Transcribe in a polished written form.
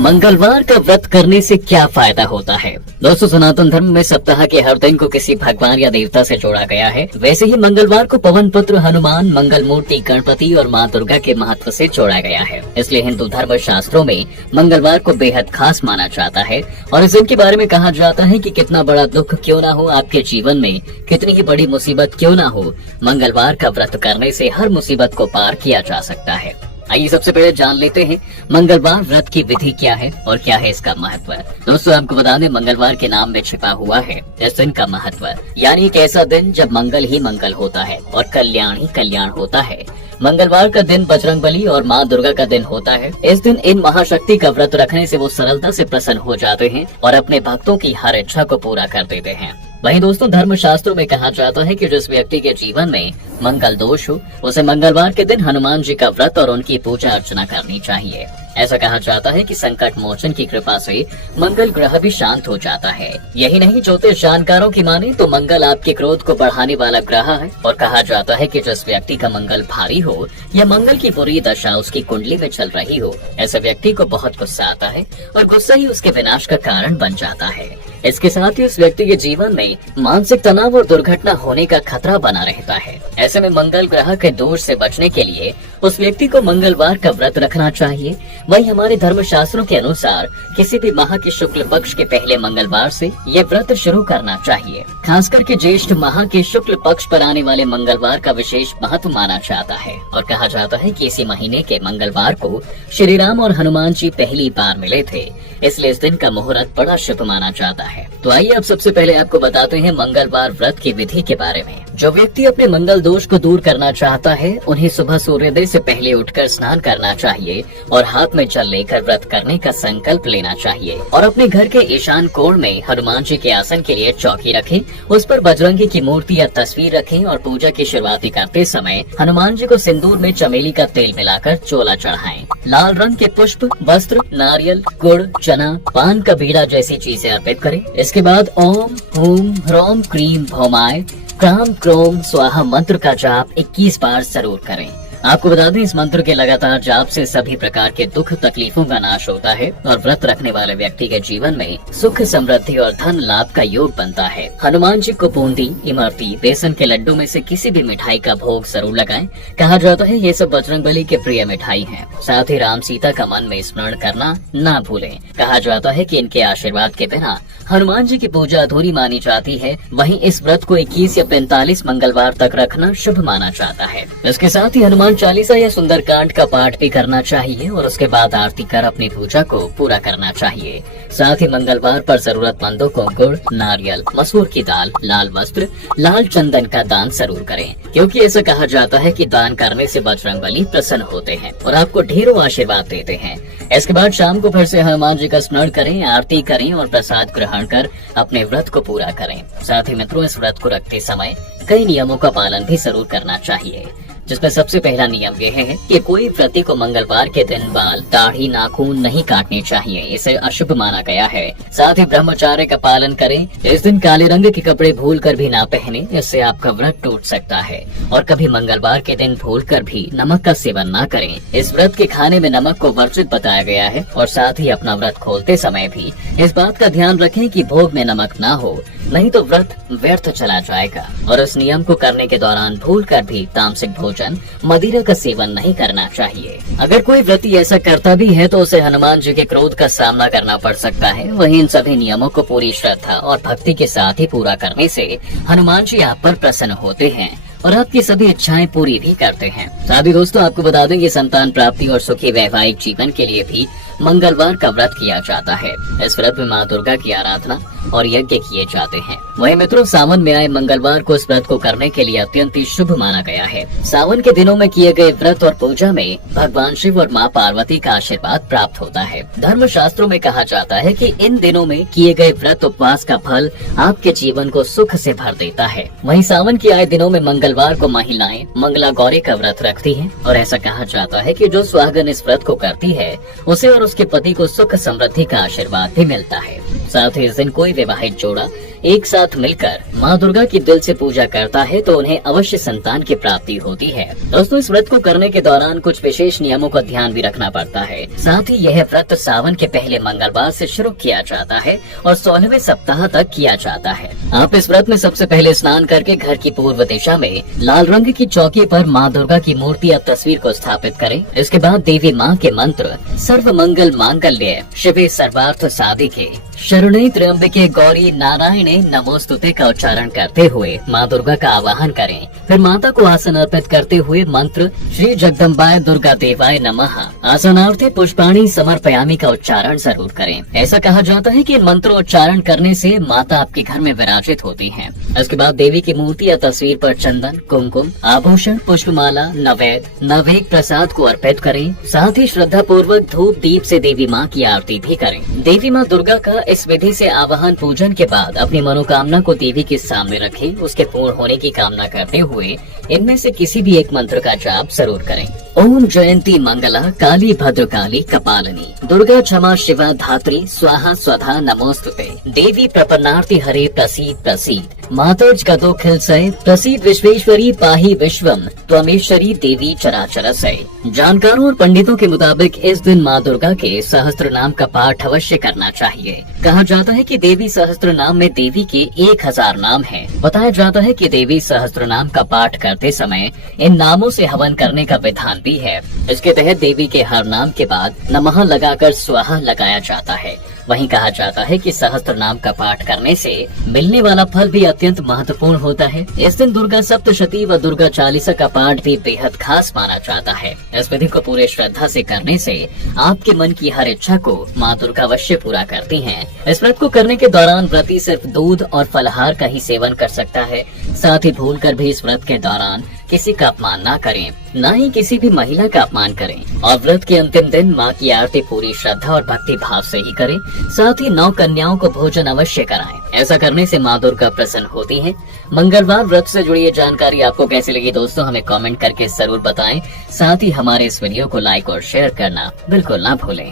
मंगलवार का व्रत करने से क्या फायदा होता है। दोस्तों, सनातन धर्म में सप्ताह के हर दिन को किसी भगवान या देवता से जोड़ा गया है। वैसे ही मंगलवार को पवन पुत्र हनुमान, मंगल मूर्ति गणपति और माँ दुर्गा के महत्व से जोड़ा गया है। इसलिए हिंदू धर्म शास्त्रों में मंगलवार को बेहद खास माना जाता है और इस दिन के बारे में कहा जाता है कि कितना बड़ा दुख क्यों ना हो आपके जीवन में, कितनी ही बड़ी मुसीबत क्यों ना हो, मंगलवार का व्रत करने से हर मुसीबत को पार किया जा सकता है। आइए सबसे पहले जान लेते हैं मंगलवार व्रत की विधि क्या है और क्या है इसका महत्व। दोस्तों, आपको बता दें मंगलवार के नाम में छिपा हुआ है इस दिन का महत्व, यानी एक ऐसा दिन जब मंगल ही मंगल होता है और कल्याण ही कल्याण होता है। मंगलवार का दिन बजरंगबली और माँ दुर्गा का दिन होता है। इस दिन इन महाशक्ति का व्रत रखने से वो सरलता से प्रसन्न हो जाते हैं और अपने भक्तों की हर इच्छा को पूरा कर देते हैं। वहीं दोस्तों, धर्म शास्त्रों में कहा जाता है कि जिस व्यक्ति के जीवन में मंगल दोष हो उसे मंगलवार के दिन हनुमान जी का व्रत और उनकी पूजा अर्चना करनी चाहिए। ऐसा कहा जाता है कि संकट मोचन की कृपा से मंगल ग्रह भी शांत हो जाता है। यही नहीं, ज्योतिष जानकारों की माने तो मंगल आपके क्रोध को बढ़ाने वाला ग्रह है और कहा जाता है कि जिस व्यक्ति का मंगल भारी हो या मंगल की बुरी दशा उसकी कुंडली में चल रही हो, ऐसे व्यक्ति को बहुत गुस्सा आता है और गुस्सा ही उसके विनाश का कारण बन जाता है। इसके साथ ही उस व्यक्ति के जीवन में मानसिक तनाव और दुर्घटना होने का खतरा बना रहता है। ऐसे में मंगल ग्रह के दोष से बचने के लिए उस व्यक्ति को मंगलवार का व्रत रखना चाहिए। वहीं हमारे धर्म शास्त्रों के अनुसार किसी भी माह के शुक्ल पक्ष के पहले मंगलवार से ये व्रत शुरू करना चाहिए। खास करके ज्येष्ठ माह के शुक्ल पक्ष पर आने वाले मंगलवार का विशेष महत्व माना जाता है और कहा जाता है कि इसी महीने के मंगलवार को श्री राम और हनुमान जी पहली बार मिले थे, इसलिए इस दिन का मुहूर्त बड़ा शुभ माना जाता है। तो आइए अब सबसे पहले आपको बताते हैं मंगलवार व्रत की विधि के बारे में। जो व्यक्ति अपने मंगल दोष को दूर करना चाहता है उन्हें सुबह सूर्योदय से पहले उठकर स्नान करना चाहिए और हाथ में जल लेकर व्रत करने का संकल्प लेना चाहिए और अपने घर के ईशान कोण में हनुमान जी के आसन के लिए चौकी रखें, उस पर बजरंगी की मूर्ति या तस्वीर रखें और पूजा की शुरुआत करते समय हनुमान जी को सिंदूर में चमेली का तेल मिलाकर चोला चढ़ाएं। लाल रंग के पुष्प, वस्त्र, नारियल, गुड़, चना, पान का बीड़ा जैसी चीजें अर्पित करें। इसके बाद ओम हुम ह्रौम क्रीम भौमाय क्राम क्रोम स्वाहा मंत्र का जाप 21 बार जरूर करें। आपको बता दें इस मंत्र के लगातार जाप से सभी प्रकार के दुख तकलीफों का नाश होता है और व्रत रखने वाले व्यक्ति के जीवन में सुख, समृद्धि और धन लाभ का योग बनता है। हनुमान जी को बूंदी, इमरती, बेसन के लड्डू में से किसी भी मिठाई का भोग जरूर लगाएं। कहा जाता है ये सब बजरंगबली के प्रिय मिठाई हैं। साथ ही राम सीता का मन में स्मरण करना ना भूलें। कहा जाता है कि इनके आशीर्वाद के बिना हनुमान जी की पूजा अधूरी मानी जाती है। वहीं इस व्रत को 21 या 45 मंगलवार तक रखना शुभ माना जाता है। इसके साथ ही हनुमान चालीसा या सुंदरकांड का पाठ भी करना चाहिए और उसके बाद आरती कर अपनी पूजा को पूरा करना चाहिए। साथ ही मंगलवार पर जरूरतमंदों को गुड़, नारियल, मसूर की दाल, लाल वस्त्र, लाल चंदन का दान जरूर करें, क्योंकि ऐसा कहा जाता है कि दान करने से बजरंगबली प्रसन्न होते हैं और आपको ढेरों आशीर्वाद देते हैं। इसके बाद शाम को फिर से हनुमान जी का स्मरण करें, आरती करें और प्रसाद ग्रहण कर अपने व्रत को पूरा करें। साथ ही मित्रों, इस व्रत को रखते समय कई नियमों का पालन भी जरूर करना चाहिए, जिसमें सबसे पहला नियम यह है कि कोई व्रती को मंगलवार के दिन बाल, दाढ़ी, नाखून नहीं काटने चाहिए, इसे अशुभ माना गया है। साथ ही ब्रह्मचर्य का पालन करें। इस दिन काले रंग के कपड़े भूलकर भी ना पहने, इससे आपका व्रत टूट सकता है। और कभी मंगलवार के दिन भूलकर भी नमक का सेवन ना करें। इस व्रत के खाने में नमक को वर्जित बताया गया है और साथ ही अपना व्रत खोलते समय भी इस बात का ध्यान रखें कि भोग में नमक ना हो, नहीं तो व्रत व्यर्थ चला जाएगा। और इस नियम को करने के दौरान भूलकर भी तामसिक भोजन, मदिरा का सेवन नहीं करना चाहिए। अगर कोई व्रती ऐसा करता भी है तो उसे हनुमान जी के क्रोध का सामना करना पड़ सकता है। वहीं इन सभी नियमों को पूरी श्रद्धा और भक्ति के साथ ही पूरा करने से हनुमान जी आप पर प्रसन्न होते हैं और आपकी सभी इच्छाएं पूरी भी करते हैं। साथ ही दोस्तों, आपको बता दें कि संतान प्राप्ति और सुखी वैवाहिक जीवन के लिए भी मंगलवार का व्रत किया जाता है। इस व्रत में माँ दुर्गा की आराधना और यज्ञ किए जाते हैं। वहीं मित्रों, सावन में आए मंगलवार को इस व्रत को करने के लिए अत्यंत ही शुभ माना गया है। सावन के दिनों में किए गए व्रत और पूजा में भगवान शिव और माँ पार्वती का आशीर्वाद प्राप्त होता है। धर्म शास्त्रों में कहा जाता है कि इन दिनों में किए गए व्रत उपवास का फल आपके जीवन को सुख से भर देता है। वहीं सावन के आए दिनों में मंगलवार को महिलाएं मंगला गौरी का व्रत रखती हैं और ऐसा कहा जाता है कि जो सुहागन इस व्रत को करती है उसे और उसके पति को सुख, समृद्धि का आशीर्वाद भी मिलता है। साथ ही इस दिन कोई विवाहित जोड़ा एक साथ मिलकर माँ दुर्गा की दिल से पूजा करता है तो उन्हें अवश्य संतान की प्राप्ति होती है। दोस्तों, इस व्रत को करने के दौरान कुछ विशेष नियमों का ध्यान भी रखना पड़ता है। साथ ही यह व्रत सावन के पहले मंगलवार से शुरू किया जाता है और 16वें सप्ताह तक किया जाता है। आप इस व्रत में सबसे पहले स्नान करके घर की पूर्व दिशा में लाल रंग की चौकी पर माँ दुर्गा की मूर्ति या तस्वीर को स्थापित करें। इसके बाद देवी माँ के मंत्र सर्व मंगल मांगल्य शिवे सर्वार्थ साधिके शरणे त्र्यंबके गौरी नारायणे नमोस्तुते का उच्चारण करते हुए माँ दुर्गा का आवाहन करें। फिर माता को आसन अर्पित करते हुए मंत्र श्री जगदम्बाय दुर्गा देवाय नमः आसनार्थे पुष्पाणि समर्पयामि का उच्चारण जरूर करें। ऐसा कहा जाता है कि मंत्रोच्चारण करने से माता आपके घर में विराजित होती हैं। इसके बाद देवी की मूर्ति या तस्वीर पर चंदन, कुमकुम, आभूषण, पुष्पमाला, नवेद प्रसाद को अर्पित करें। साथ ही श्रद्धा पूर्वक धूप दीप से देवी माँ की आरती भी करें। देवी माँ दुर्गा का इस विधि से आवाहन पूजन के बाद अपनी मनोकामना को देवी के सामने रखें। उसके पूर्ण होने की कामना करते हुए इनमें से किसी भी एक मंत्र का जाप जरूर करें। ओम जयंती मंगला काली भद्रकाली कपालिनी दुर्गा क्षमा शिवा धात्री स्वाहा स्वधा नमोस्तुते देवी प्रपन्नार्ति हरे प्रसीद प्रसीद मातर्ज गदो खिलसय प्रसीद विश्वेश्वरी पाही विश्वम त्वमेश्वरी देवी चराचरसय। जानकारों और पंडितों के मुताबिक इस दिन माँ दुर्गा के सहस्त्र नाम का पाठ अवश्य करना चाहिए। कहा जाता है कि देवी सहस्त्र नाम में देवी के 1000 नाम हैं। बताया जाता है कि देवी सहस्त्र नाम का पाठ करते समय इन नामों से हवन करने का विधान भी है। इसके तहत देवी के हर नाम के बाद नमः लगाकर स्वाहा लगाया जाता है। वहीं कहा जाता है कि सहस्त्र नाम का पाठ करने से मिलने वाला फल भी अत्यंत महत्वपूर्ण होता है। इस दिन दुर्गा सप्तशती व दुर्गा चालीसा का पाठ भी बेहद खास माना जाता है। इस विधि को पूरे श्रद्धा से करने से आपके मन की हर इच्छा को माँ दुर्गा अवश्य पूरा करती हैं। इस व्रत को करने के दौरान व्रती सिर्फ दूध और फलाहार का ही सेवन कर सकता है। साथ ही भूलकर भी इस व्रत के दौरान किसी का अपमान ना करें, न ही किसी भी महिला का अपमान करें और व्रत के अंतिम दिन माँ की आरती पूरी श्रद्धा और भक्ति भाव से ही करें। साथ ही 9 कन्याओं को भोजन अवश्य कराएं। ऐसा करने से माँ दुर्गा प्रसन्न होती हैं। मंगलवार व्रत से जुड़ी ये जानकारी आपको कैसी लगी दोस्तों, हमें कमेंट करके जरूर बताएं। साथ ही हमारे इस वीडियो को लाइक और शेयर करना बिल्कुल ना भूलें।